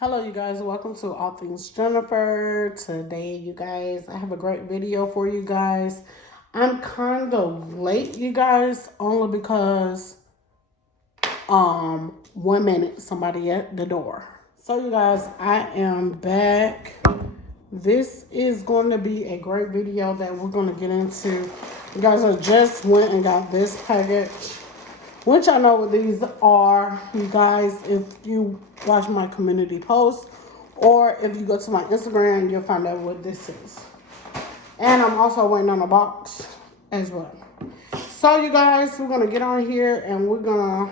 Hello, you guys. Welcome to All Things Jennifer. Today, you guys, I have a great video for you guys. I'm kind of late, you guys, only because 1 minute, somebody at the door. So, you guys, I am back. This is going to be a great video that we're going to get into. You guys, I just went and got this package, which I know what these are. You guys, if you watch my community post or if you go to my Instagram, you'll find out what this is. And I'm also waiting on a box as well. So you guys, we're gonna get on here and we're gonna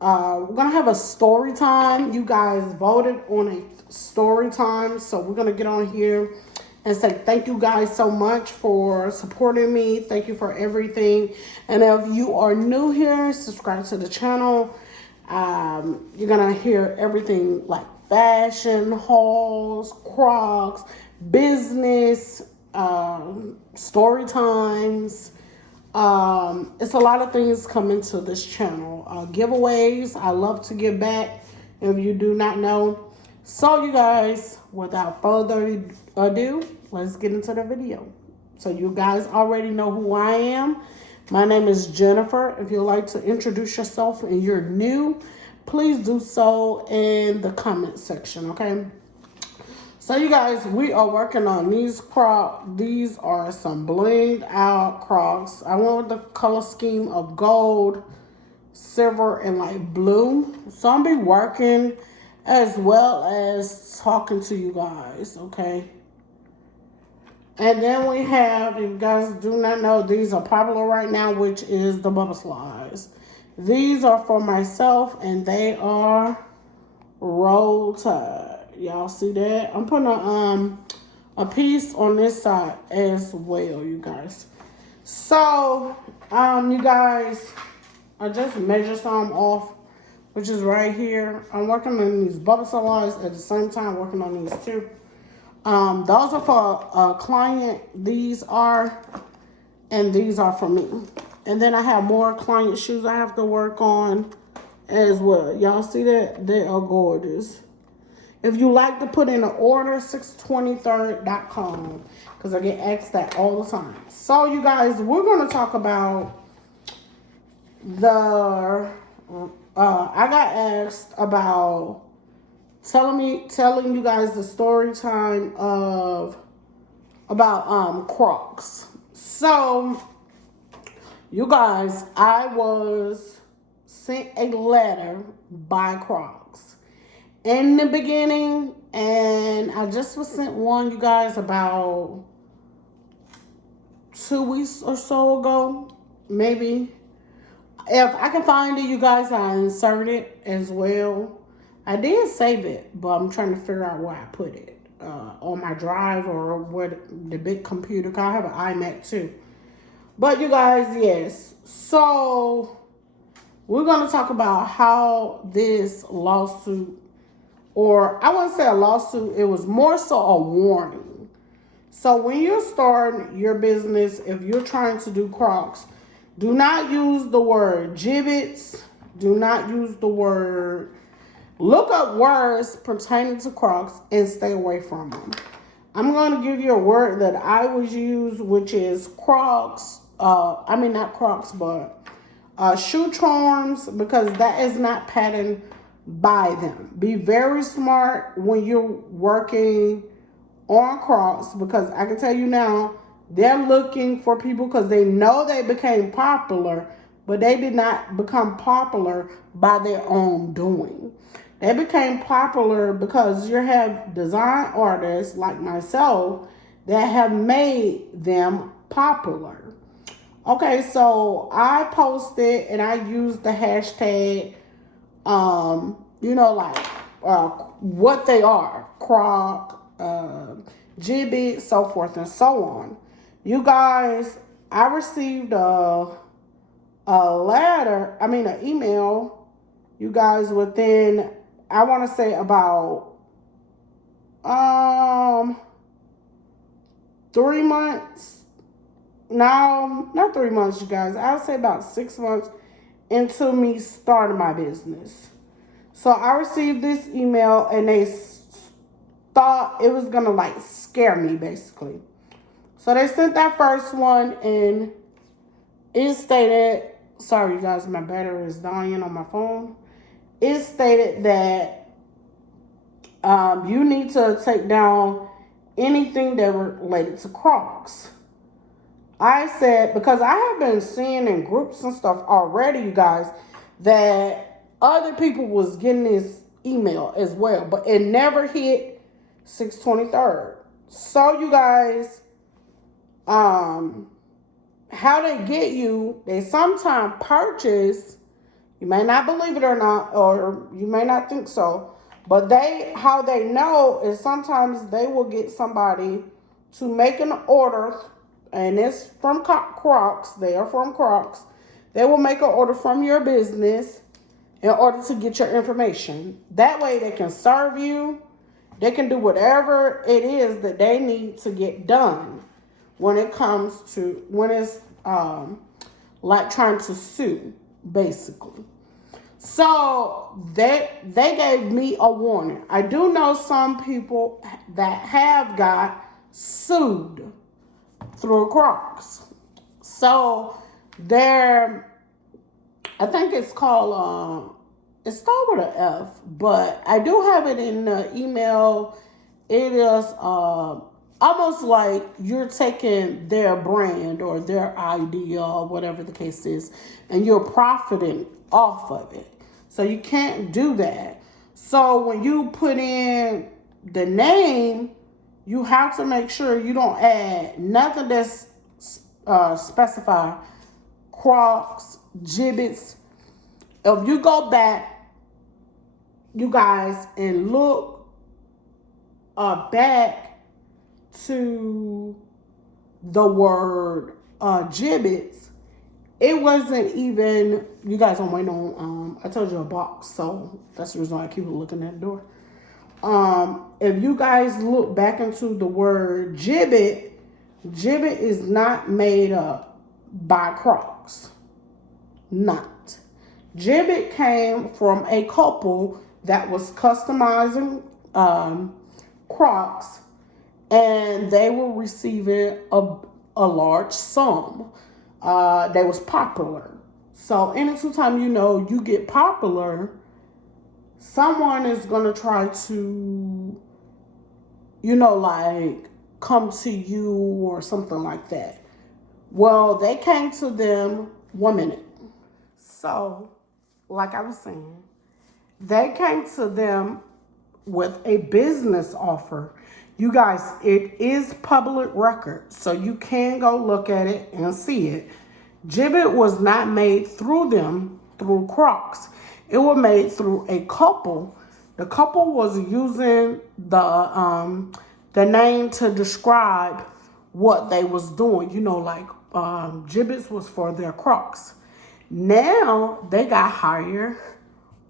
have a story time. You guys voted on a story time, so we're gonna get on here and say thank you guys so much for supporting me. Thank you for everything. And if you are new here, subscribe to the channel. You're gonna hear everything like fashion, hauls, Crocs, business, story times. It's a lot of things coming to this channel. Giveaways. I love to give back if you do not know. So you guys, without further ado, let's get into the video. So you guys already know who I am. My name is Jennifer. If you'd like to introduce yourself and you're new, please do so in the comment section, okay? So you guys, we are working on these Crocs. These are some blinged out Crocs. I went with the color scheme of gold, silver, and like blue. So I'll be working as well as talking to you guys, okay? And then we have, if you guys do not know, these are popular right now, which is the bubble slides. These are for myself, and they are roll tide. Y'all see that? I'm putting a piece on this side as well, you guys. So, you guys, I just measured some off, which is right here. I'm working on these bubble slides at the same time, working on these too. Those are for a client. These are, and these are for me. And then I have more client shoes I have to work on as well. Y'all see that? They are gorgeous. If you like to put in an order, 623rd.com, because I get asked that all the time. So you guys, we're going to talk about I got asked about telling you guys the story time about Crocs. So you guys, I was sent a letter by Crocs in the beginning, and I just was sent one, you guys, about 2 weeks or so ago, maybe. If I can find it, you guys, I insert it as well. I did save it, but I'm trying to figure out where I put it. On my drive or where the big computer, because I have an iMac too. But you guys, yes. So, we're going to talk about how this lawsuit, or I wouldn't say a lawsuit, it was more so a warning. So, when you're starting your business, if you're trying to do Crocs, do not use the word gibbets. Do not use the word. Look up words pertaining to Crocs and stay away from them. I'm going to give you a word that I would use, which is Crocs. Not Crocs, but shoe charms, because that is not patterned by them. Be very smart when you're working on Crocs, because I can tell you now, they're looking for people because they know they became popular, but they did not become popular by their own doing. They became popular because you have design artists like myself that have made them popular. Okay, so I posted and I used the hashtag, what they are, Croc, Gibbet, so forth and so on. You guys, I received an email, you guys, within, I want to say about 3 months. No, not 3 months, you guys. I would say about 6 months into me starting my business. So I received this email and they thought it was gonna like scare me basically. So they sent that first one and it stated, sorry you guys, my battery is dying on my phone. It stated that you need to take down anything that related to Crocs. I said, because I have been seeing in groups and stuff already, you guys, that other people was getting this email as well, but it never hit 623rd. So you guys, how they get you, they sometimes purchase, you may not believe it or not, or you may not think so, but how they know is sometimes they will get somebody to make an order, and it's from Crocs, they are from Crocs. They will make an order from your business in order to get your information. That way they can serve you, they can do whatever it is that they need to get done when it comes to, when it's like trying to sue, basically. So they gave me a warning. I do know some people that have got sued through Crocs. So I think it's called, it starts with an F, but I do have it in the email. It is almost like you're taking their brand or their idea or whatever the case is, and you're profiting off of it. So you can't do that. So when you put in the name, you have to make sure you don't add nothing that's specified. Crocs, gibbets. If you go back, you guys, and look back to the word gibbets, it wasn't even, you guys, I'm waiting on, I told you a box, so that's the reason why I keep looking at the door. If you guys look back into the word gibbet is not made up by Crocs. Not. Gibbet came from a couple that was customizing Crocs, and they were receiving a large sum. They was popular. So anytime you get popular, someone is going to try to, like come to you or something like that. Well, they came to them 1 minute. So, like I was saying, they came to them with a business offer. You guys, it is public record, so you can go look at it and see it. Gibbet was not made through them, through Crocs. It was made through a couple. The couple was using the name to describe what they was doing. Like gibbets was for their Crocs. Now they got hired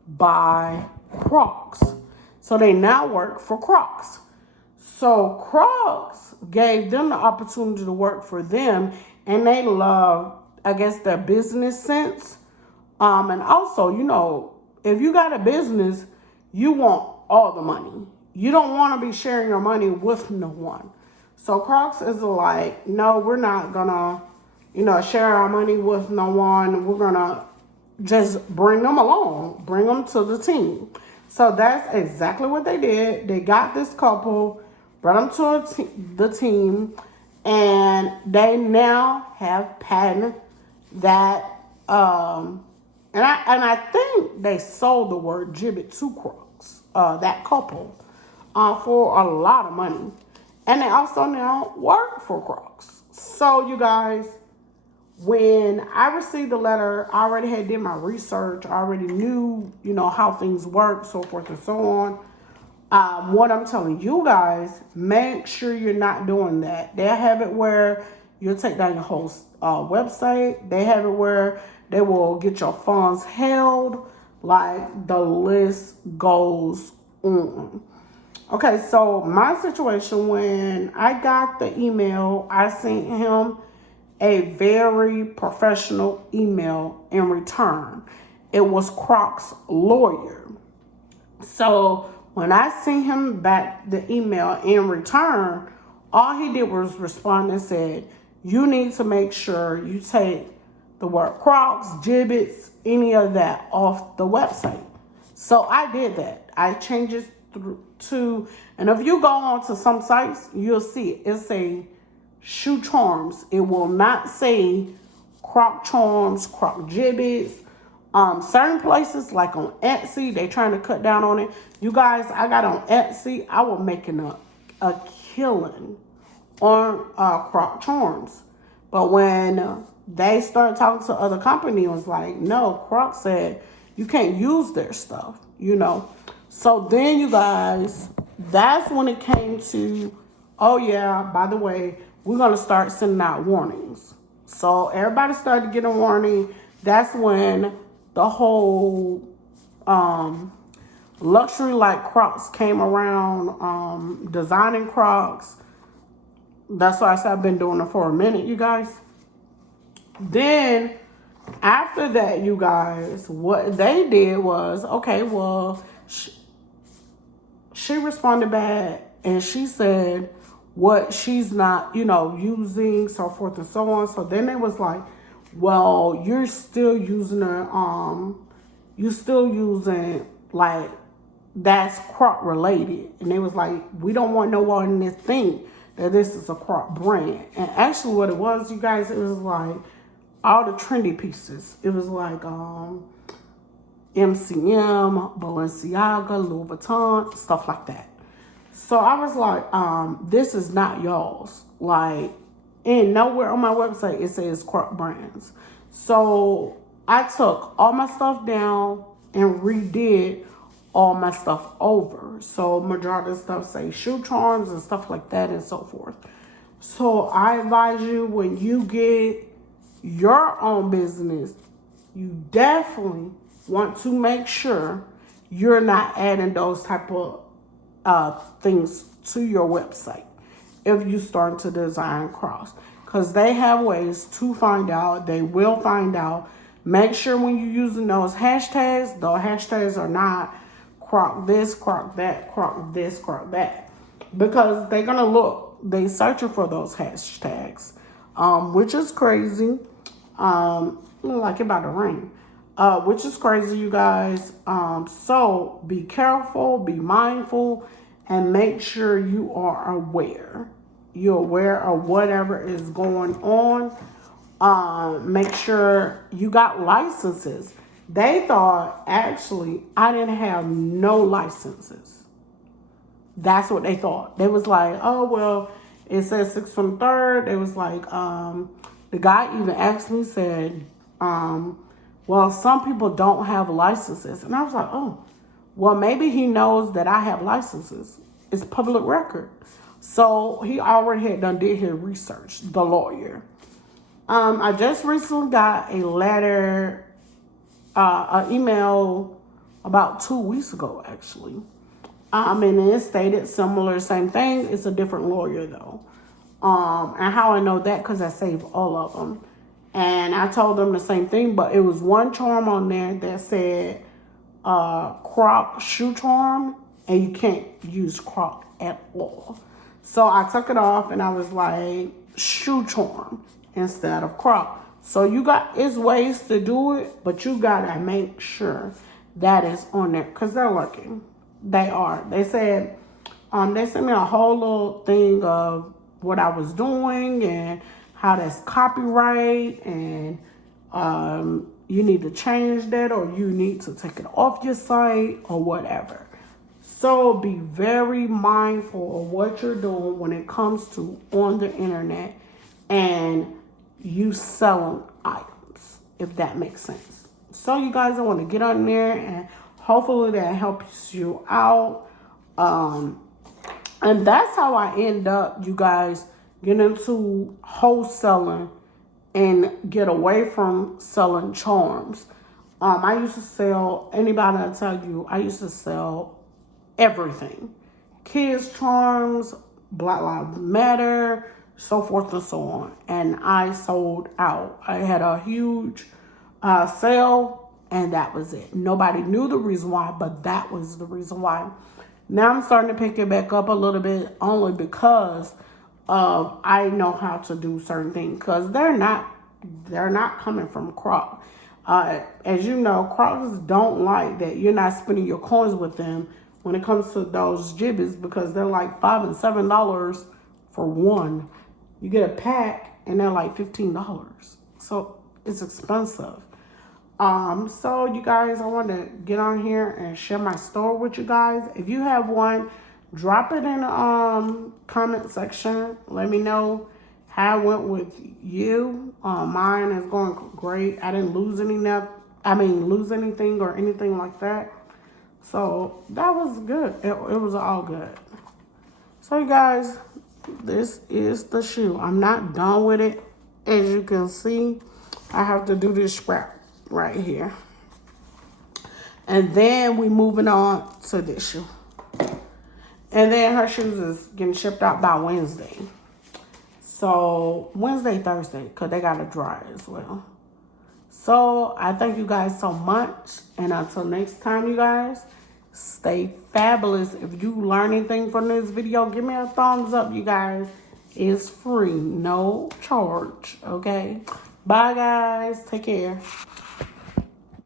by Crocs. So they now work for Crocs. So Crocs gave them the opportunity to work for them, and they love, I guess, their business sense. And also, if you got a business, you want all the money. You don't want to be sharing your money with no one. So Crocs is like, no, we're not gonna, share our money with no one. We're gonna just bring them along, bring them to the team. So that's exactly what they did. They got this couple, brought them to the team, and they now have patented that. And I think they sold the word gibbet to Crocs, that couple, for a lot of money. And they also now work for Crocs. So you guys, when I received the letter, I already had did my research. I already knew, how things work, so forth and so on. What I'm telling you guys, make sure you're not doing that. They have it where you'll take down your whole website. They have it where they will get your funds held. Like, the list goes on. Okay, so my situation, when I got the email, I sent him a very professional email in return. It was Croc's lawyer. So when I sent him back the email in return, all he did was respond and said, you need to make sure you take the word Crocs, gibbets, any of that off the website. So I did that. I changed it to, and if you go on to some sites, you'll see it. It's a shoe charms. It will not say Croc charms, Croc gibbets. Certain places like on Etsy, they trying to cut down on it. You guys, I got on Etsy, I was making a killing on Croc charms. But when they started talking to other companies, it was like, no, Croc said you can't use their stuff, you know. So then you guys, that's when it came to, oh yeah, by the way, we're gonna start sending out warnings. So everybody started getting a warning. That's when the whole luxury like Crocs came around, designing Crocs. That's why I said I've been doing it for a minute, you guys. Then after that, you guys, what they did was, okay, well, she responded back and she said what she's not, using, so forth and so on. So then it was like, well, you're still using like that's Croc related. And they was like, we don't want no one to think that this is a Croc brand. And actually what it was, you guys, it was like all the trendy pieces. It was like MCM, Balenciaga, Louis Vuitton, stuff like that. So I was like, this is not y'all's. Like, and nowhere on my website it says Croc brands. So I took all my stuff down and redid all my stuff over. So majority of stuff say shoe charms and stuff like that and so forth. So I advise you, when you get your own business, you definitely want to make sure you're not adding those type of things to your website if you start to design Crocs, because they have ways to find out. They will find out. Make sure when you're using those hashtags are not Croc this, Croc that, Croc this, Croc that, because they're gonna look. They searching for those hashtags, which is crazy. Like it about to rain. Which is crazy, you guys. So be careful, be mindful, and make sure you are aware. You're aware of whatever is going on. Make sure you got licenses. They thought actually I didn't have no licenses. That's what they thought. They was like, oh well, it says 6 from 3rd. They was like, the guy even asked me, said, well, some people don't have licenses. And I was like, oh, well, maybe he knows that I have licenses. It's public record. So he already did his research, the lawyer. I just recently got a letter, an email about 2 weeks ago, actually. And it stated similar, same thing. It's a different lawyer, though. And how I know that, because I saved all of them. And I told them the same thing, but it was one charm on there that said Croc shoe charm, and you can't use Croc at all. So I took it off and I was like, shoe charm instead of Croc. So it's ways to do it, but you gotta make sure that is on there, because they're looking. They are. They said, they sent me a whole little thing of what I was doing and how that's copyright, and you need to change that, or you need to take it off your site or whatever. So be very mindful of what you're doing when it comes to on the internet and you selling items, if that makes sense. So you guys, I want to get on there and hopefully that helps you out. And that's how I end up, you guys, get into wholesaling and get away from selling charms. I used to sell, anybody I tell you, I used to sell everything. Kids charms, Black Lives Matter, so forth and so on. And I sold out. I had a huge sale, And that was it. Nobody knew the reason why, but that was the reason why. Now I'm starting to pick it back up a little bit, only because I know how to do certain things, because they're not coming from Crocs. As you know, Crocs don't like that you're not spending your coins with them when it comes to those gibbets, because they're like $5 and $7 for one. You get a pack and they're like $15, so it's expensive. So you guys, I want to get on here and share my store with you guys. If you have one, drop it in the comment section. Let me know how it went with you. Mine is going great. I didn't lose anything or anything like that. So that was good. It was all good. So you guys, this is the shoe. I'm not done with it. As you can see, I have to do this scrap right here. And then we moving on to this shoe. And then her shoes is getting shipped out by Wednesday. So Wednesday, Thursday, because they got to dry as well. So I thank you guys so much. And until next time, you guys, stay fabulous. If you learn anything from this video, give me a thumbs up, you guys. It's free, no charge, okay? Bye, guys. Take care.